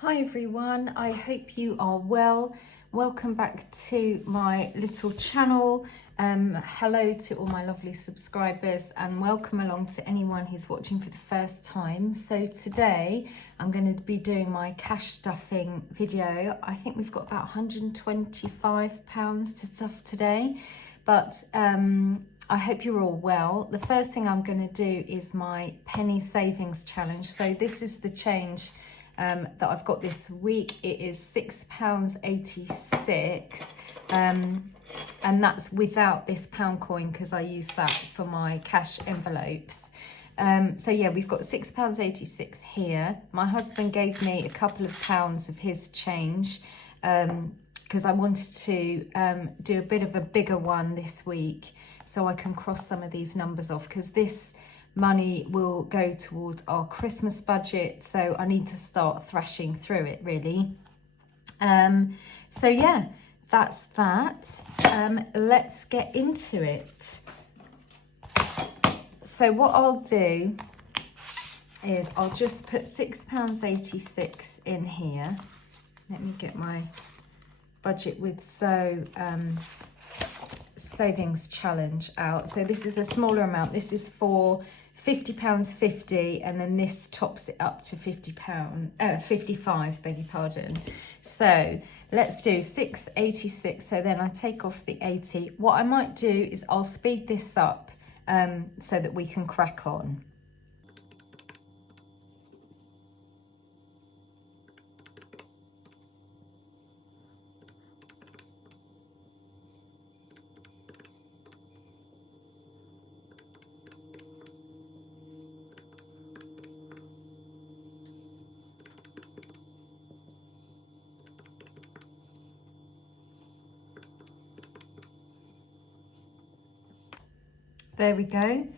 Hi everyone, I hope you are well. Welcome back to my little channel. Hello to all my lovely subscribers and welcome along to anyone who's watching for the first time. So today I'm going to be doing my cash stuffing video. I think we've got about £125 to stuff today, but I hope you're all well. The first thing I'm going to do is my penny savings challenge. So this is the change that I've got this week. It is £6.86, and that's without this pound coin because I use that for my cash envelopes. So yeah, we've got £6.86 here. My husband gave me a couple of pounds of his change because I wanted to do a bit of a bigger one this week so I can cross some of these numbers off, because this money will go towards our Christmas budget, so I need to start thrashing through it really. So yeah, that's that. Let's get into it. So what I'll do is I'll just put £6.86 in here. Let me get my budget with savings challenge out. So this is a smaller amount. This is for £50.50, and then this tops it up to £55, beg your pardon. So let's do 6.86. So then I take off the 80. What I might do is I'll speed this up so that we can crack on. There we go.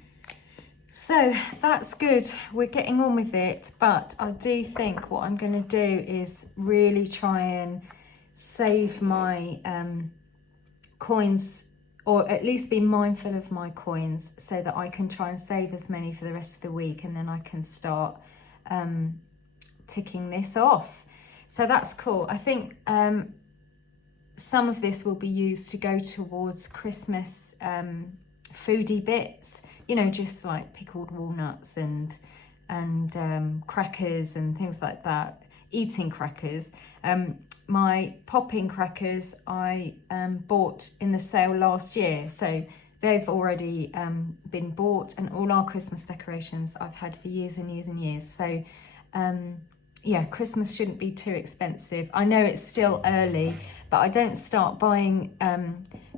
So that's good. We're getting on with it, but I do think what I'm going to do is really try and save my coins, or at least be mindful of my coins, so that I can try and save as many for the rest of the week, and then I can start ticking this off. So that's cool. I think some of this will be used to go towards Christmas foodie bits, you know, just like pickled walnuts and crackers and things like that, eating crackers. My popping crackers I bought in the sale last year, so they've already been bought, and all our Christmas decorations I've had for years and years and years. So yeah, Christmas shouldn't be too expensive. I know it's still early, but I don't start buying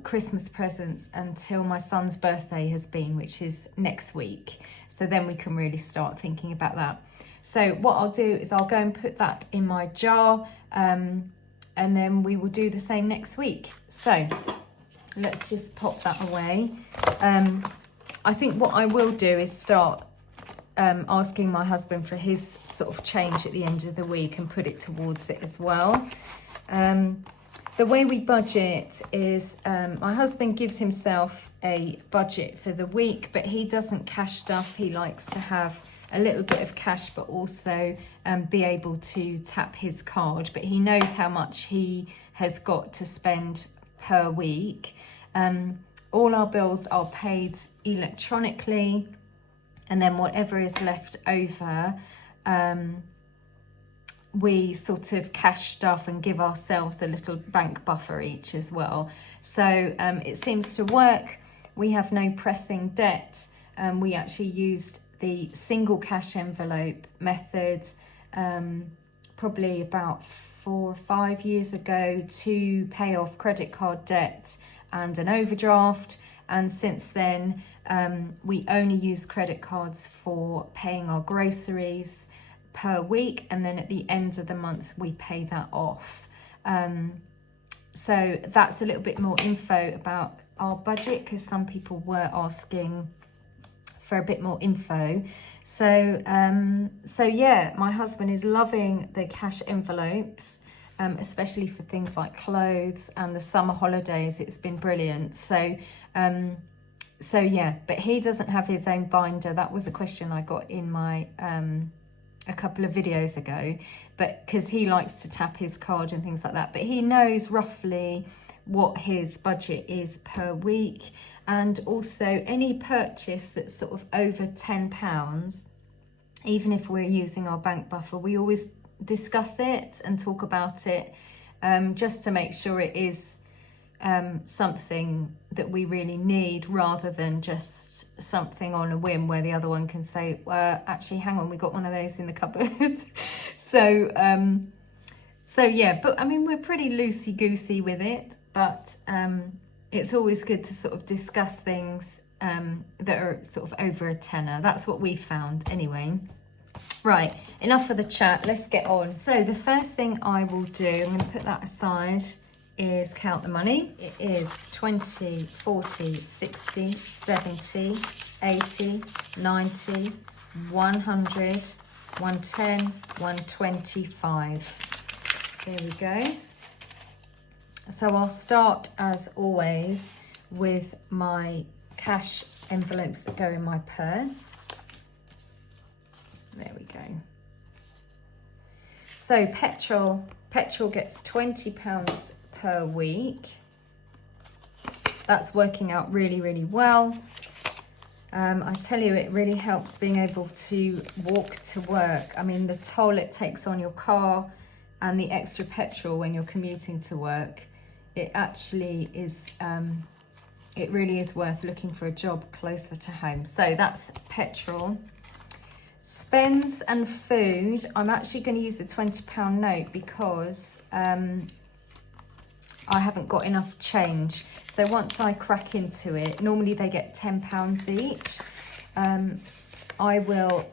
Christmas presents until my son's birthday has been, which is next week. So then we can really start thinking about that. So what I'll do is I'll go and put that in my jar, and then we will do the same next week. So let's just pop that away. I think what I will do is start asking my husband for his sort of change at the end of the week and put it towards it as well. The way we budget is my husband gives himself a budget for the week, but he doesn't cash stuff. He likes to have a little bit of cash, but also be able to tap his card. But he knows how much he has got to spend per week. All our bills are paid electronically, and then whatever is left over, we sort of cash stuff and give ourselves a little bank buffer each as well. So it seems to work. We have no pressing debt. We actually used the single cash envelope method probably about 4 or 5 years ago to pay off credit card debt and an overdraft. And since then, we only use credit cards for paying our groceries per week, and then at the end of the month we pay that off. So that's a little bit more info about our budget, because some people were asking for a bit more info. So yeah, my husband is loving the cash envelopes, especially for things like clothes and the summer holidays. It's been brilliant. So yeah, but he doesn't have his own binder. That was a question I got in my a couple of videos ago, but because he likes to tap his card and things like that, but he knows roughly what his budget is per week. And also any purchase that's sort of over £10, even if we're using our bank buffer, we always discuss it and talk about it, just to make sure it is something that we really need, rather than just something on a whim where the other one can say, well, actually, hang on, we got one of those in the cupboard. So yeah, but I mean, we're pretty loosey-goosey with it, but it's always good to sort of discuss things that are sort of over a tenner. That's what we found anyway. Right, enough of the chat, let's get on. So the first thing I will do, I'm going to put that aside, is count the money. It is 20, 40, 60, 70, 80, 90, 100, 110, 125. There we go. So I'll start, as always, with my cash envelopes that go in my purse. There we go. So petrol gets £20 per week. That's working out really, really well. I tell you, it really helps being able to walk to work. I mean, the toll it takes on your car and the extra petrol when you're commuting to work, it actually is, it really is worth looking for a job closer to home. So that's petrol. Spends and food, I'm actually going to use a £20 note because I haven't got enough change. So once I crack into it, normally they get £10 each. I will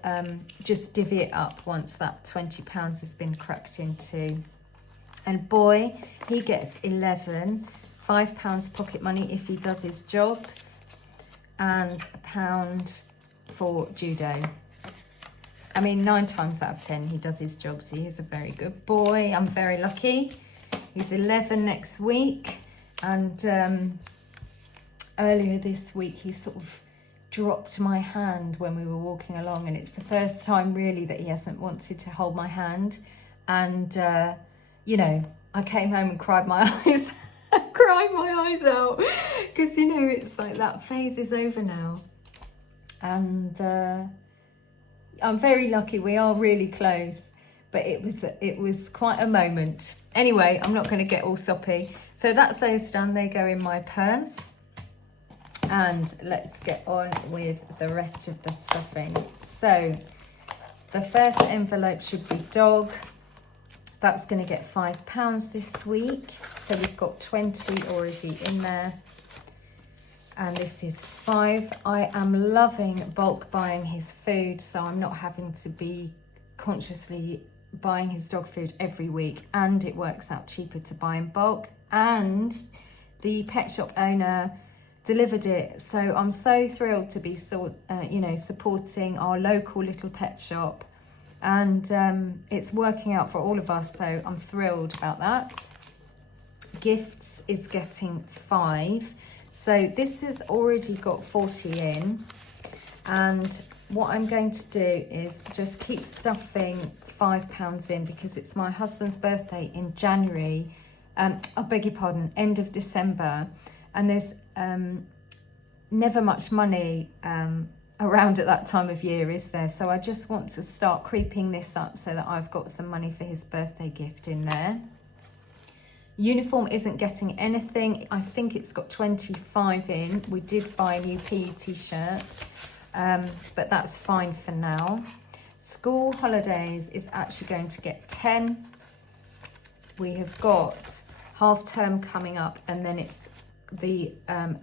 just divvy it up once that £20 has been cracked into. And boy, he gets 11, £5 pocket money if he does his jobs, and £1 for judo. I mean, 9 times out of 10, he does his jobs. He is a very good boy. I'm very lucky. He's 11 next week. And earlier this week, he sort of dropped my hand when we were walking along. And it's the first time really that he hasn't wanted to hold my hand. And, you know, I came home and cried my eyes, cried my eyes out. Because, you know, it's like that phase is over now. And I'm very lucky. We are really close, but it was quite a moment. Anyway, I'm not going to get all soppy. So that's those done. They go in my purse. And let's get on with the rest of the stuffing. So the first envelope should be dog. That's going to get £5 this week. So we've got 20 already in there. And this is 5. I am loving bulk buying his food, so I'm not having to be consciously buying his dog food every week, and it works out cheaper to buy in bulk. And the pet shop owner delivered it, so I'm so thrilled to be supporting our local little pet shop, and it's working out for all of us, so I'm thrilled about that. Gifts is getting 5. So this has already got 40 in, and what I'm going to do is just keep stuffing £5 in because it's my husband's birthday in January, I beg your pardon, end of December, and there's never much money around at that time of year, is there? So I just want to start creeping this up so that I've got some money for his birthday gift in there. Uniform isn't getting anything. I think it's got 25 in. We did buy a new PE t-shirt, but that's fine for now. School holidays is actually going to get 10. We have got half term coming up, and then it's the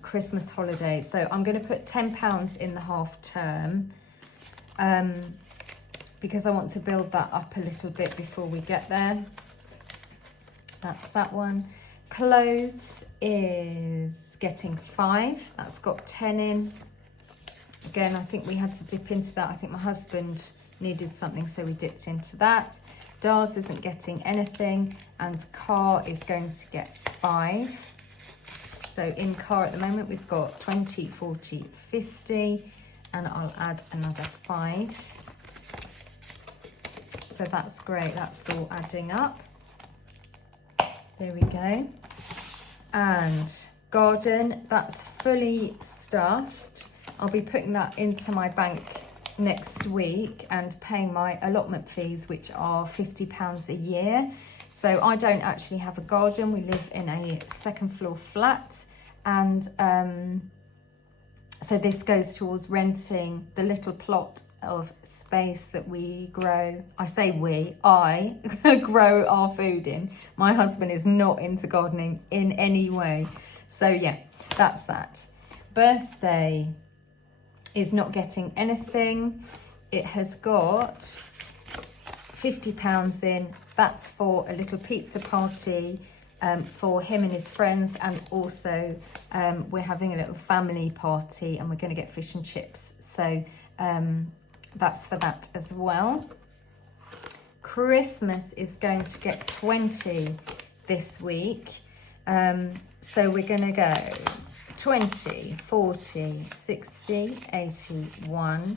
Christmas holiday. So I'm going to put £10 in the half term because I want to build that up a little bit before we get there. That's that one. Clothes is getting 5. That's got 10 in. Again, I think we had to dip into that. I think my husband needed something, so we dipped into that. Dars isn't getting anything, and car is going to get 5. So in car at the moment, we've got 20, 40, 50, and I'll add another 5. So that's great, that's all adding up. There we go. And garden, that's fully stuffed. I'll be putting that into my bank next week and paying my allotment fees, which are £50 a year. So I don't actually have a garden. We live in a second floor flat, and so this goes towards renting the little plot of space that we grow. I grow our food in. My husband is not into gardening in any way. So yeah, that's that. Birthday is not getting anything. It has got £50 in. That's for a little pizza party for him and his friends, and also we're having a little family party and we're going to get fish and chips. So that's for that as well. Christmas is going to get 20 this week. So we're going to go 20, 40, 60, 81,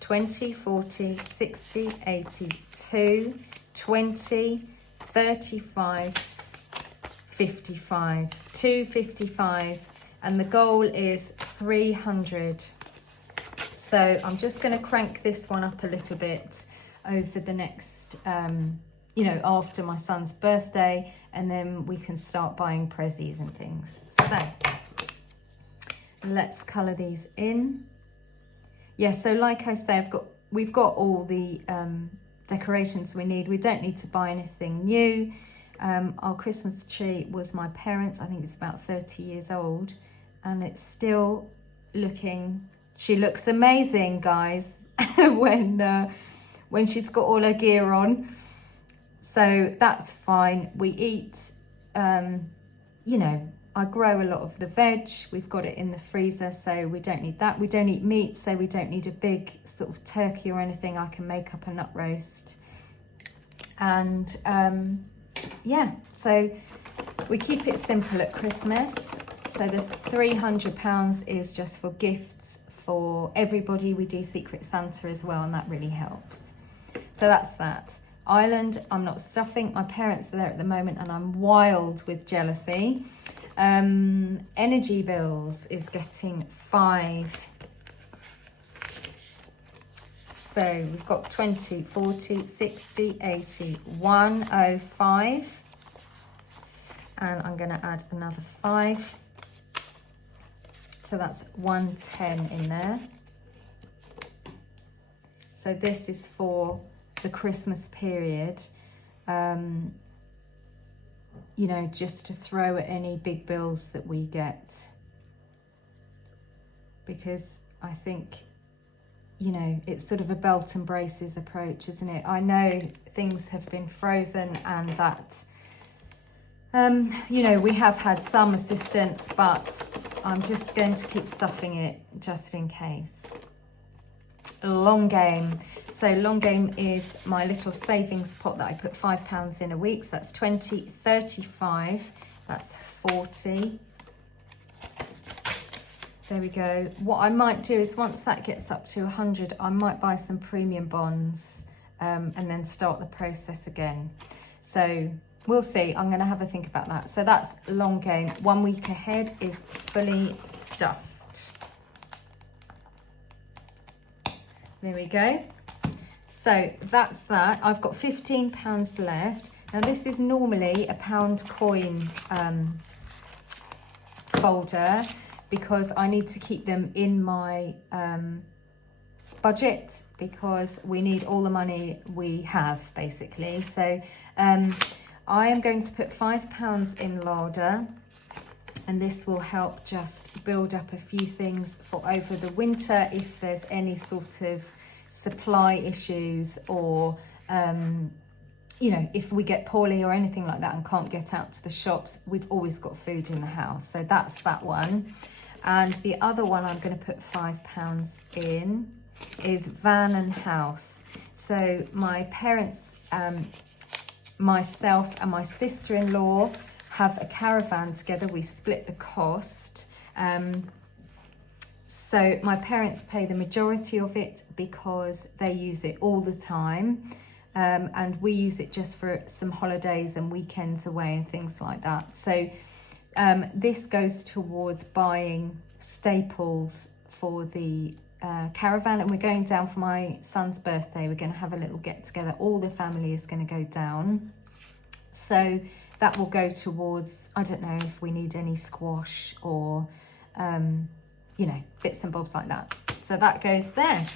20, 40, 60, 82, 20, 35, 55, 255, and the goal is 300. So I'm just going to crank this one up a little bit over the next, after my son's birthday, and then we can start buying prezzies and things. So let's colour these in. Yeah, so like I say, we've got all the decorations we need. We don't need to buy anything new. Our Christmas tree was my parents'. I think it's about 30 years old, and it's still looking, she looks amazing, guys, when she's got all her gear on. So that's fine. We eat, I grow a lot of the veg. We've got it in the freezer, so we don't need that. We don't eat meat, so we don't need a big sort of turkey or anything. I can make up a nut roast. And yeah, so we keep it simple at Christmas. So the £300 is just for gifts for everybody. We do Secret Santa as well, and that really helps. So that's that. Ireland, I'm not stuffing. My parents are there at the moment and I'm wild with jealousy. Energy bills is getting 5. So we've got 20, 40, 60, 80, 105. And I'm going to add another 5. So that's 110 in there. So this is for the Christmas period. Just to throw at any big bills that we get. Because I think, it's sort of a belt and braces approach, isn't it? I know things have been frozen and that, we have had some assistance, but I'm just going to keep stuffing it just in case. Long game. So long game is my little savings pot that I put £5 in a week. So that's 20, 35, that's 40. There we go. What I might do is once that gets up to 100, I might buy some premium bonds and then start the process again. So we'll see. I'm going to have a think about that. So that's long game. 1 week ahead is fully stuffed. There we go. So that's that. I've got £15 left. Now this is normally a pound coin folder because I need to keep them in my budget because we need all the money we have basically. So I am going to put £5 in larder, and this will help just build up a few things for over the winter if there's any sort of supply issues or, if we get poorly or anything like that and can't get out to the shops, we've always got food in the house. So that's that one. And the other one I'm going to put £5 in is van and house. So my parents, myself and my sister-in-law have a caravan together. We split the cost. So my parents pay the majority of it because they use it all the time. and we use it just for some holidays and weekends away and things like that. So this goes towards buying staples for the caravan, and we're going down for my son's birthday. We're going to have a little get together. All the family is going to go down, so that will go towards, I don't know if we need any squash or you know, bits and bobs like that, so that goes there.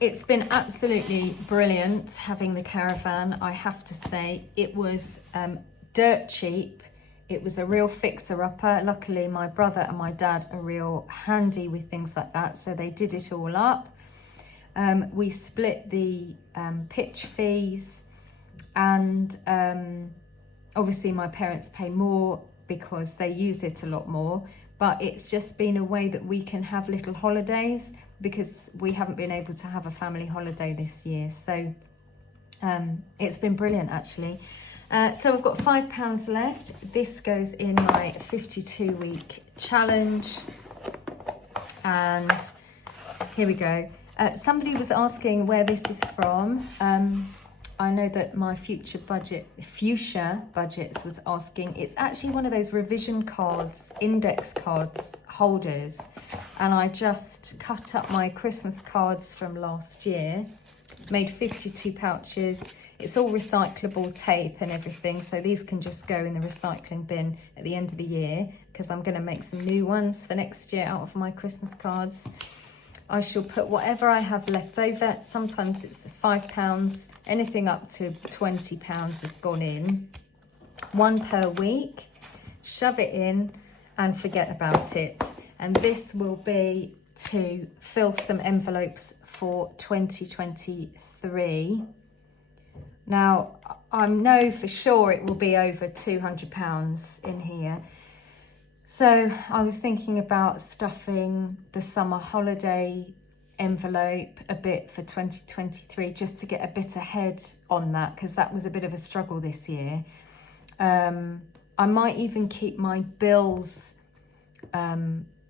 It's been absolutely brilliant having the caravan, I have to say. It was dirt cheap. It was a real fixer-upper. Luckily, my brother and my dad are real handy with things like that, so they did it all up. We split the pitch fees, and obviously my parents pay more because they use it a lot more, but it's just been a way that we can have little holidays, because we haven't been able to have a family holiday this year. So it's been brilliant, actually. So we've got £5 left. This goes in my 52-week challenge. And here we go. Somebody was asking where this is from. I know that my fuchsia budgets was asking. It's actually one of those revision cards, index cards holders. And I just cut up my Christmas cards from last year, made 52 pouches. It's all recyclable tape and everything, so these can just go in the recycling bin at the end of the year, because I'm going to make some new ones for next year out of my Christmas cards. I shall put whatever I have left over. Sometimes it's £5, anything up to £20 has gone in. One per week, shove it in and forget about it. And this will be to fill some envelopes for 2023. Now, I know for sure it will be over £200 in here. So I was thinking about stuffing the summer holiday envelope a bit for 2023, just to get a bit ahead on that, because that was a bit of a struggle this year. I might even keep my bills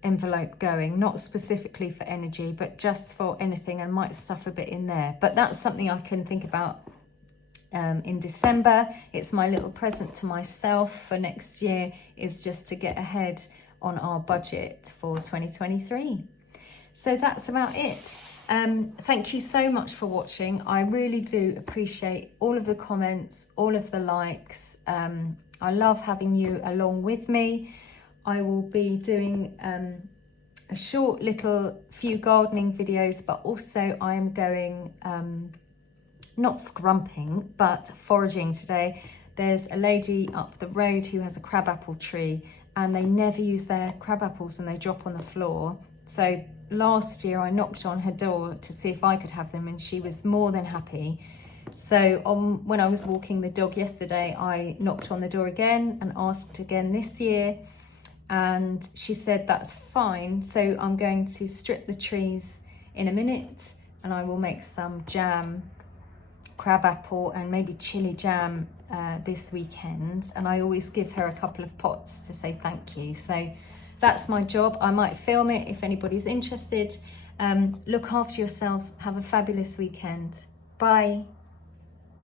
envelope going, not specifically for energy, but just for anything. I might stuff a bit in there, but that's something I can think about in December. It's my little present to myself for next year, is just to get ahead on our budget for 2023. So that's about it. Thank you so much for watching. I really do appreciate all of the comments, all of the likes. I love having you along with me. I will be doing a short little few gardening videos, but also I am going not scrumping, but foraging today. There's a lady up the road who has a crabapple tree, and they never use their crabapples and they drop on the floor. So last year I knocked on her door to see if I could have them, and she was more than happy. So when I was walking the dog yesterday, I knocked on the door again and asked again this year, and she said that's fine. So I'm going to strip the trees in a minute, and I will make some jam, crabapple and maybe chili jam this weekend. And I always give her a couple of pots to say thank you. So that's my job. I might film it if anybody's interested. Look after yourselves. Have a fabulous weekend. Bye.